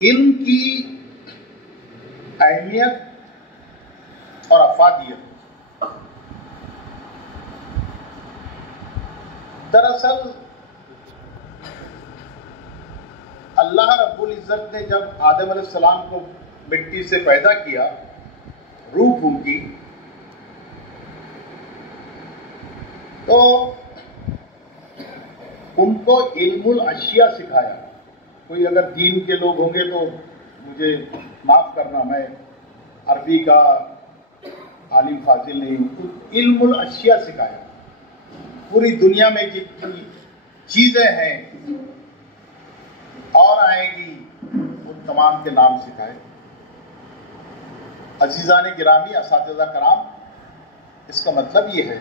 इल्म की अहमियत और अफादियत। दरअसल अल्लाह रब्बुल इज़्ज़त ने जब आदम अलैहिस्सलाम को मिट्टी से पैदा किया, रूह फूंकी, तो उनको इल्मुल अशिया सिखाया। कोई अगर दीन के लोग होंगे तो मुझे माफ़ करना, मैं अरबी का आलिम फाजिल नहीं हूँ। तो इल्मुल अशिया सिखाया, पूरी दुनिया में जितनी चीज़ें हैं और आएंगी उन तमाम के नाम सिखाए। अजीज़ान गिरामी, असातिज़ा कराम, इसका मतलब ये है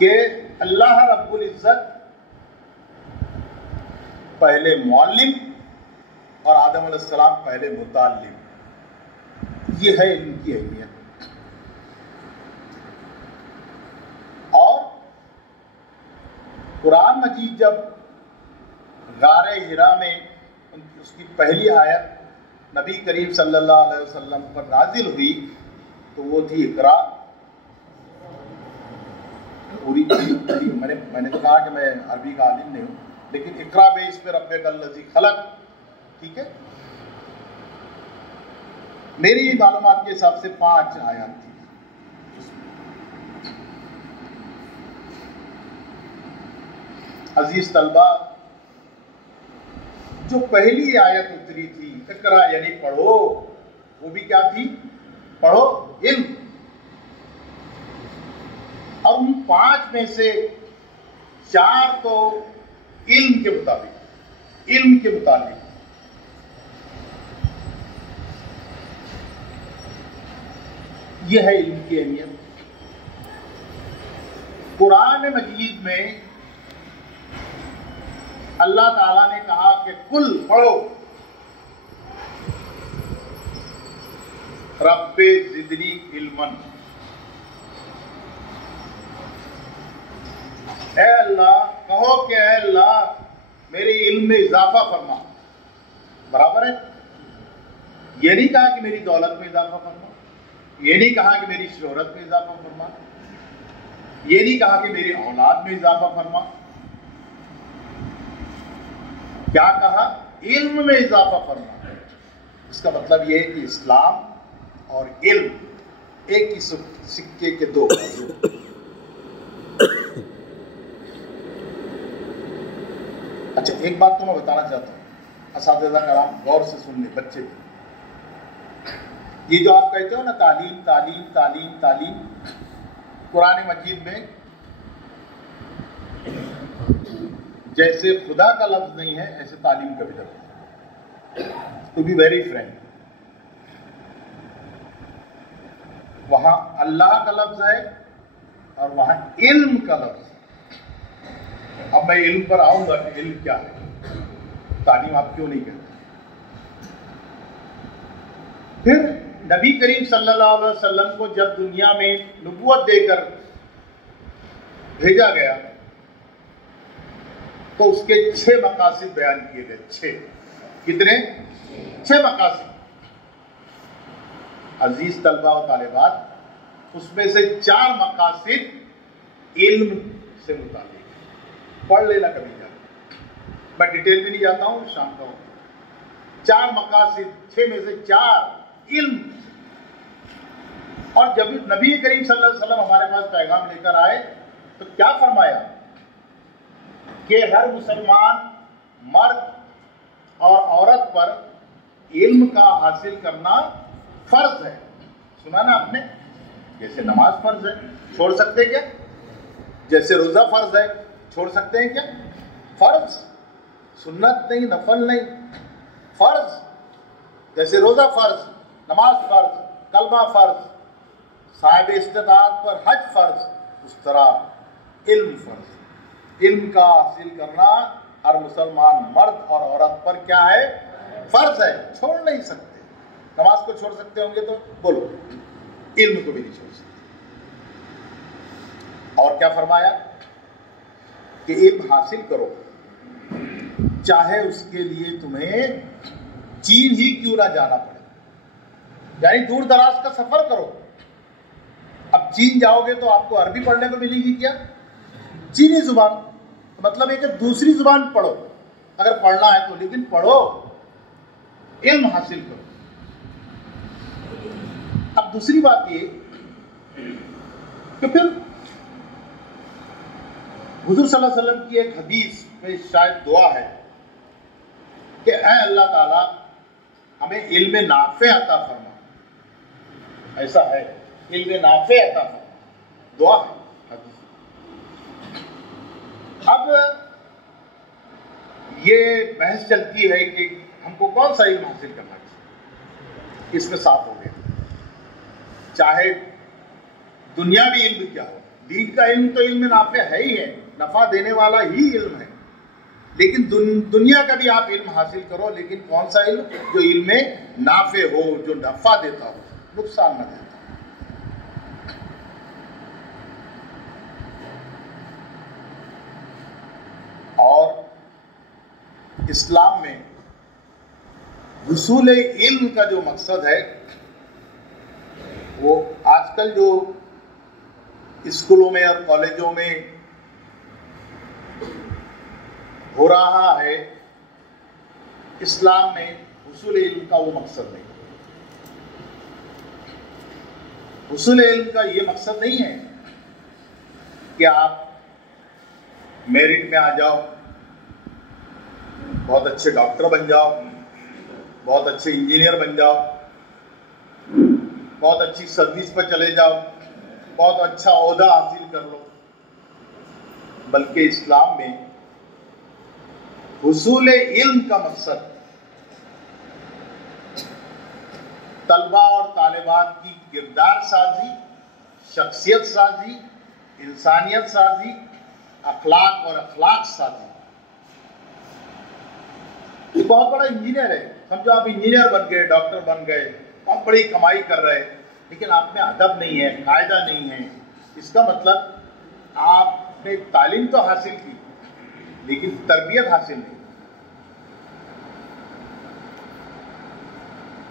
कि अल्लाह रब्बुल इज़्ज़त पहले मुअल्लिम और आदम अलैहिस्सलाम पहले मुतअल्लिम। ये है इनकी अहमियत। और कुरान मजीद जब गारे हिरा में उसकी पहली आयत नबी करीम सल्लल्लाहु अलैहि वसल्लम पर नाजिल हुई तो वो थी इकरा। पूरी मैंने तो कहा कि मैं अरबी का आलिम नहीं हूँ, लेकिन इकरा बेस पे रब्बिकल्लज़ी खलक, ठीक है। मेरी मालूमात के हिसाब से 5 आयत थी। अजीज तलबा, जो पहली आयत उतरी थी इकरा यानी पढ़ो, वो भी क्या थी? पढ़ो, इल्म। और उन 5 में से 4 तो इल्म के मुताबिक, इल्म के मुताबिक। यह है इल्म की अहमियत। कुरान मजीद में अल्लाह ताला ने कहा कि कुल पढ़ो, रब्बे ज़िदनी इल्मन। ऐ अल्लाह, कहो कि ऐ अल्लाह मेरे इल्म में इजाफा फरमा। बराबर है। ये नहीं कहा कि मेरी दौलत में इजाफा फरमा, ये नहीं कहा कि मेरी शोहरत में इजाफा फरमा, ये नहीं कहा कि मेरी औलाद में इजाफा फरमा। क्या कहा? इल्म में इजाफा फरमा। इसका मतलब यह है कि इस्लाम और इल्म एक ही सिक्के के 2 बाजू। अच्छा, एक बात तो मैं बताना चाहता हूँ, असातिज़ा कराम गौर से सुन ले, बच्चे भी। ये जो आप कहते हो ना तालीम तालीम तालीम तालीम, कुरान मजीद में जैसे खुदा का लफ्ज नहीं है, ऐसे तालीम का भी लफ्ज है। टू बी वेरी फ्रैंक, वहां अल्लाह का लफ्ज है और वहां इल्म का लफ्ज है। अब मैं इल्म पर आऊंगा कि इल्म क्या है, तालीम आप क्यों नहीं कहते। फिर नबी करीम सल्लल्लाहु अलैहि वसल्लम को जब दुनिया में नबूवत देकर भेजा गया तो उसके 6 मकासिद बयान किए गए। 6 कितने? 6 मकासिद। अजीज तलबा और तालिबात, उसमें से 4 मकासिद इल्म से मुताबिक। पढ़ लेना कभी जाकर, मैं डिटेल में नहीं जाता हूं, शाम का हूं। 4 मकासिद, 6 में से 4 इल्म। और जब नबी करीम सल्लल्लाहु अलैहि वसल्लम हमारे पास पैगाम लेकर आए तो क्या फरमाया कि हर मुसलमान मर्द और औरत पर इल्म का हासिल करना फर्ज है। सुना ना आपने? जैसे नमाज फर्ज है, छोड़ सकते क्या? जैसे रोजा फर्ज है, छोड़ सकते हैं क्या? फर्ज, सुन्नत नहीं, नफल नहीं, फर्ज। जैसे रोजा फर्ज, नमाज फर्ज, कलमा फर्ज, साहिब इस्तिताअत पर हज फर्ज, उस तरह इल्म फर्ज। इल्म का हासिल करना हर मुसलमान मर्द और औरत पर क्या है? फर्ज है, छोड़ नहीं सकते। नमाज को छोड़ सकते होंगे तो बोलो, इल्म को भी नहीं छोड़ सकते। और क्या फरमाया कि इल्म हासिल करो चाहे उसके लिए तुम्हें चीन ही क्यों ना जाना पड़े। यानी दूर दराज का सफर करो। अब चीन जाओगे तो आपको अरबी पढ़ने को मिलेगी क्या? चीनी जुबान। मतलब है कि दूसरी जुबान पढ़ो, अगर पढ़ना है तो, लेकिन पढ़ो, इल्म हासिल करो। अब दूसरी बात ये कि फिर हुजूर सल्लल्लाहु अलैहि वसल्लम की एक हदीस में शायद दुआ है कि ऐ अल्लाह ताला हमें इल्म नाफे अता फरमा। ऐसा है, इल्म नाफे अता फरमा, दुआ है हदीस। अब ये बहस चलती है कि हमको कौन सा इल्म हासिल करना चाहिए। इसमें साफ हो गया, चाहे दुनियावी इल्म क्या हो, दीन का इल्म तो इल्म नाफे है ही है, नफा देने वाला ही इल्म है। लेकिन दुनिया का भी आप इल्म हासिल करो, लेकिन कौन सा इल्म? जो इल्म नाफे हो, जो नफा देता हो, नुकसान न देता। और इस्लाम में हुसूल इल्म का जो मकसद है, वो आजकल जो स्कूलों में और कॉलेजों में हो रहा है, इस्लाम में हुसूल इल्म का वो मकसद नहीं। हुसूल इल्म का ये मकसद नहीं है कि आप मेरिट में आ जाओ, बहुत अच्छे डॉक्टर बन जाओ, बहुत अच्छे इंजीनियर बन जाओ, बहुत अच्छी सर्विस पर चले जाओ, बहुत अच्छा ओहदा हासिल कर लो। बल्कि इस्लाम में हुसूल इल्म का मकसद तलबा और तालिबात की किरदार साजी, शख्सियत साजी, इंसानियत साजी, अखलाक और अखलाक साजी। ये बहुत बड़ा इंजीनियर है, समझो आप इंजीनियर बन गए, डॉक्टर बन गए, बहुत बड़ी कमाई कर रहे हैं, लेकिन आप में अदब नहीं है, कायदा नहीं है। इसका मतलब आपने तालीम तो हासिल की, लेकिन तरबियत हासिल नहीं।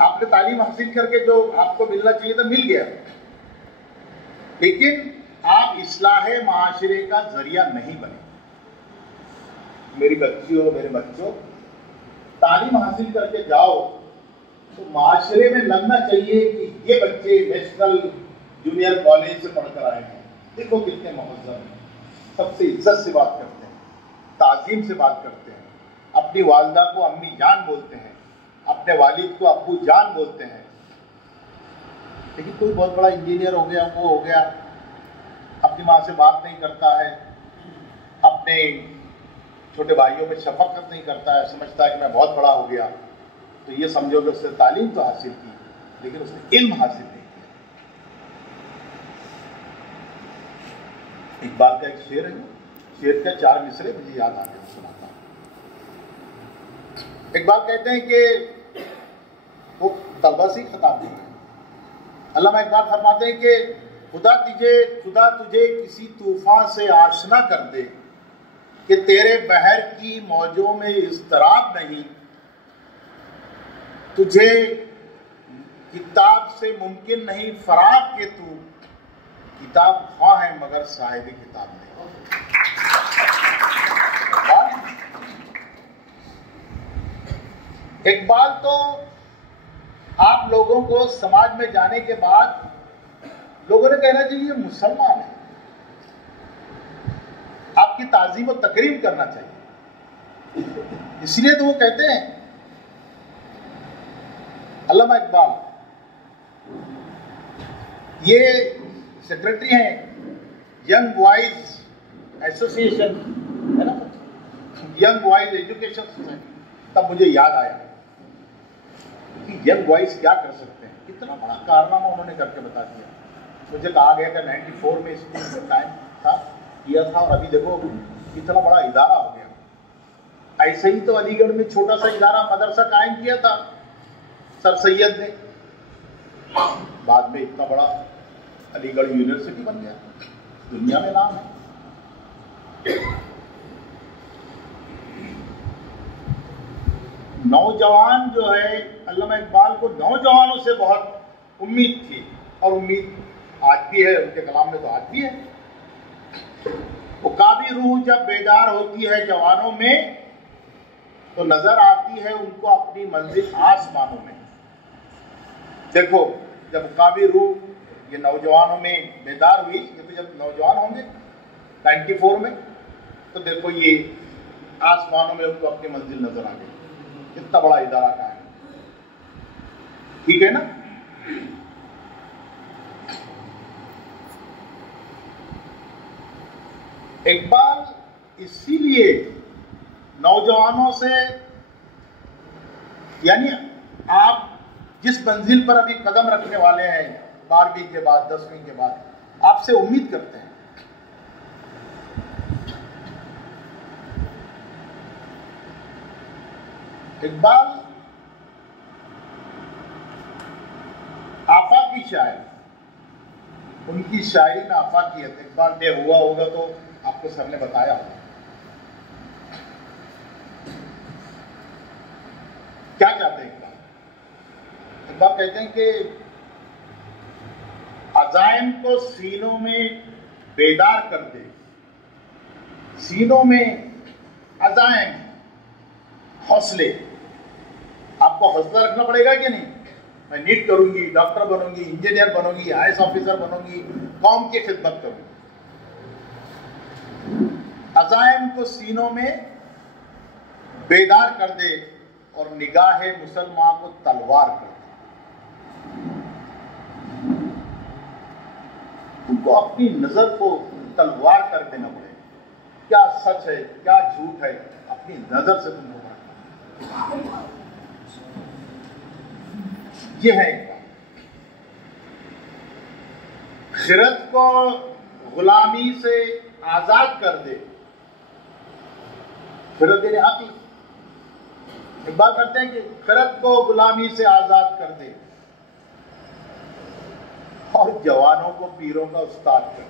आपने तालीम हासिल करके जो आपको मिलना चाहिए था मिल गया, लेकिन आप इस्लाहे माशरे का जरिया नहीं बने। मेरी बच्चियों, मेरे बच्चों, तालीम हासिल करके जाओ तो माशरे में लगना चाहिए कि ये बच्चे नेशनल जूनियर कॉलेज से पढ़कर आए हैं, देखो कितने मुहज्जम हैं, सबसे इज्जत से बात करते हैं, ताज़ीम से बात करते हैं, अपनी वालिदा को अम्मी जान बोलते हैं, अपने वालिद को अब्बू जान बोलते हैं। लेकिन कोई बहुत बड़ा इंजीनियर हो गया, वो हो गया, अपनी माँ से बात नहीं करता है, अपने छोटे भाइयों में शफकत नहीं करता है, समझता है कि मैं बहुत बड़ा हो गया, तो ये समझो कि उसने तालीम तो हासिल की, लेकिन उसने इल्म हासिल नहीं किया। इकबाल का एक शेर है, शेर के 4 मिसरे मुझे याद आ गए, सुनाता हूं। इकबाल कहते हैं कि वो तलबा से खिताब देते हैं। अल्लामा इकबाल फरमाते हैं कि खुदा तुझे किसी तूफान से आशना कर दे कि तेरे बहर की मौजों में इज़्तिराब नहीं, तुझे किताब से मुमकिन नहीं फराग के तू किताब ख्वाह है मगर साहिब किताब नहीं। इकबाल तो आप लोगों को समाज में जाने के बाद लोगों ने कहना चाहिए मुसलमान है, आपकी ताज़ीम और तकरीम करना चाहिए, इसलिए तो वो कहते हैं। अल्लामा इकबाल ये सेक्रेटरी हैं यंग बॉयज एसोसिएशन, है ना, यंग बॉयज एजुकेशन सोसाइटी। तब मुझे याद आया कि यंग बॉयज क्या कर सकते हैं, कितना बड़ा कारनामा उन्होंने करके बता दिया। मुझे कहा गया कि 94 में स्कूल में टाइम था, किया था, और अभी देखो कितना बड़ा इदारा हो गया। ऐसे ही तो अलीगढ़ में छोटा सा इदारा मदरसा कायम किया था सर सैयद ने, बाद में इतना बड़ा अलीगढ़ यूनिवर्सिटी बन गया, दुनिया में नाम है। नौजवान जो है, अल्लामा इकबाल को नौजवानों से बहुत उम्मीद थी, और उम्मीद आज भी है, उनके कलाम में तो आज भी है। वो काबी रूह जब बेदार होती है जवानों में, तो नजर आती है उनको अपनी मंजिल आसमानों में। देखो, जब काबी रूह ये नौजवानों में बेदार हुई, ये तो जब नौजवान होंगे 94 में, तो देखो ये आसमानों में उनको अपनी मंजिल नजर आ गई। कितना बड़ा इदारा का है, ठीक है ना। इकबाल इसीलिए नौजवानों से, यानी आप जिस मंजिल पर अभी कदम रखने वाले हैं 12वीं के बाद 10वीं के बाद, आपसे उम्मीद करते हैं। इकबाल आफाकी शायर, उनकी शायरी में आफाकियत। इकबाल डे हुआ होगा तो आपको सर ने बताया होगा। क्या चाहते हैं इकबाल? इकबाल कहते हैं कि अजाइम को सीनों में बेदार कर दे। सीनों में अजाइम, हौसले, आपको हौसला रखना पड़ेगा कि नहीं? मैं नीट करूंगी, डॉक्टर बनूंगी, इंजीनियर बनूंगी, आईएएस ऑफिसर बनूंगी, कौम की खिदमत करूंगी। अजाइम को सीनों में बेदार कर दे और निगाहे मुसलमान को तलवार कर दे। तुमको अपनी नजर को तलवार कर देना पड़ेगा। क्या सच है, क्या झूठ है, अपनी नजर से तुमको ये है। खिरत को गुलामी से आजाद कर दे। खिरत यानी अक्ल। इकबाल करते हैं कि खिरत को गुलामी से आजाद कर दे और जवानों को पीरों का उस्ताद कर दे।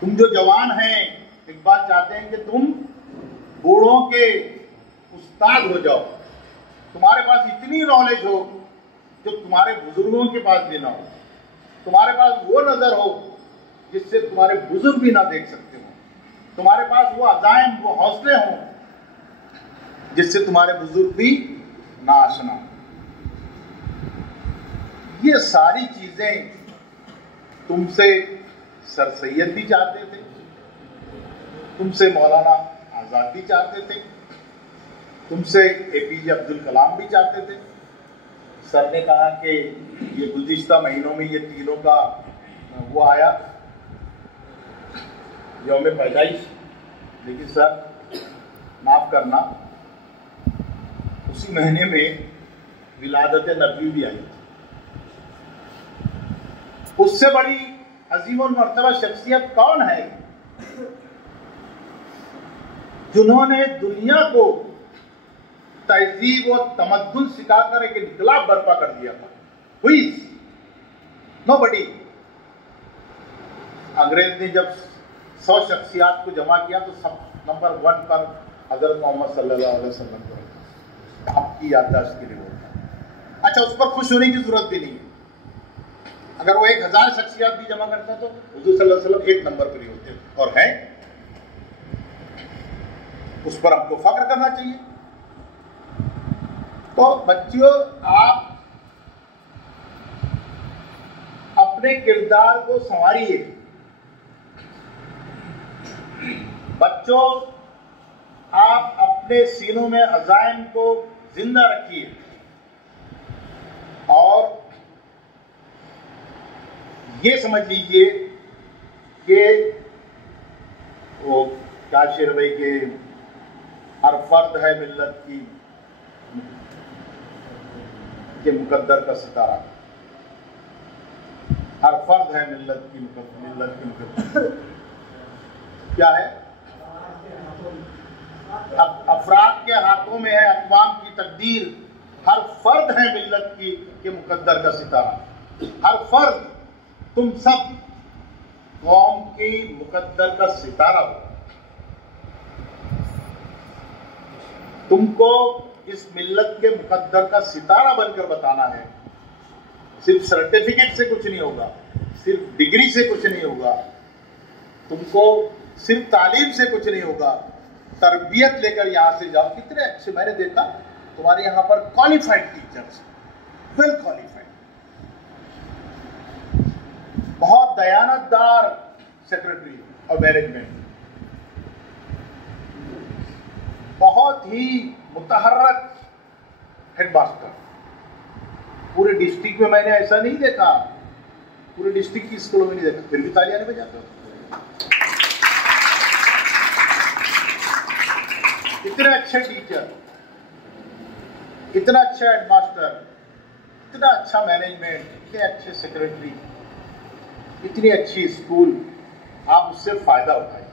तुम जो जवान हैं, इकबाल चाहते हैं कि तुम बूढ़ों के उस्ताद हो जाओ। तुम्हारे पास इतनी नॉलेज हो जो तुम्हारे बुजुर्गों के पास भी ना हो। तुम्हारे पास वो नजर हो जिससे तुम्हारे बुजुर्ग भी ना देख सकते हो। तुम्हारे पास वो अज़ाइम, वो हौसले हों जिससे तुम्हारे बुजुर्ग भी ना आशना हो। ये सारी चीजें तुमसे सर सैयद भी चाहते थे, तुमसे मौलाना आजाद भी चाहते थे, तुमसे एपीजे अब्दुल कलाम भी चाहते थे। सर ने कहा कि ये गुज़िश्ता महीनों में ये तीनों का वो आया यौम पैदाइश, लेकिन सर माफ करना, उसी महीने में विलादत नबी भी आई। उससे बड़ी अजीम और मर्तबा शख्सियत कौन है जिन्होंने दुनिया को तहजीब और तमद्दुन सिखाकर एक इनकलाब बर्पा कर दिया था? हुई नोबडी। अंग्रेज ने जब 100 शख्सियात को जमा किया तो सब नंबर 1 पर हजरत मोहम्मद सल्लल्लाहु अलैहि वसल्लम को आपकी याददाश्त के लिए बोलता। अच्छा, उस पर खुश होने की जरूरत भी नहीं है। अगर वो 1000 शख्सियात भी जमा करता तो हुजूर सल्लल्लाहु अलैहि वसल्लम 1 नंबर पर ही होते, और है। उस पर हमको फख्र करना चाहिए। तो बच्चों, आप अपने किरदार को संवारिए। बच्चों, आप अपने सीनों में अज़ाइम को जिंदा रखिए और ये समझ लीजिए कि वो क्या शेर भाई के हर फर्द है मिल्लत की के मुकद्दर का सितारा। हर फर्द है मिल्लत की मुकद्दर। क्या है? अफराद के हाथों में है अक़वाम की तकदीर। हर फर्द है मिल्लत की के मुकद्दर का सितारा। हर फर्द, तुम सब कौम की मुकद्दर का सितारा हो। तुमको इस मिल्लत के मुकद्दर का सितारा बनकर बताना है। सिर्फ सर्टिफिकेट से कुछ नहीं होगा, सिर्फ डिग्री से कुछ नहीं होगा, तुमको सिर्फ तालीम से कुछ नहीं होगा, तरबियत लेकर यहाँ से जाओ। कितने अच्छे, मैंने देखा तुम्हारे यहाँ पर क्वालिफाइड टीचर्स, वेल क्वालिफाइड, बहुत दयानतदार सेक्रेटरी और मैनेजमेंट, बहुत ही मुतहर्रक हेडमास्टर। पूरे डिस्ट्रिक्ट में मैंने ऐसा नहीं देखा, पूरे डिस्ट्रिक्ट की स्कूलों में नहीं देखा, फिर भी तालियां नहीं बजाते हो। इतने अच्छे टीचर, इतना अच्छा हेडमास्टर, इतना अच्छा मैनेजमेंट, इतने अच्छे सेक्रेटरी, इतनी अच्छी स्कूल, आप उससे फायदा उठाइए।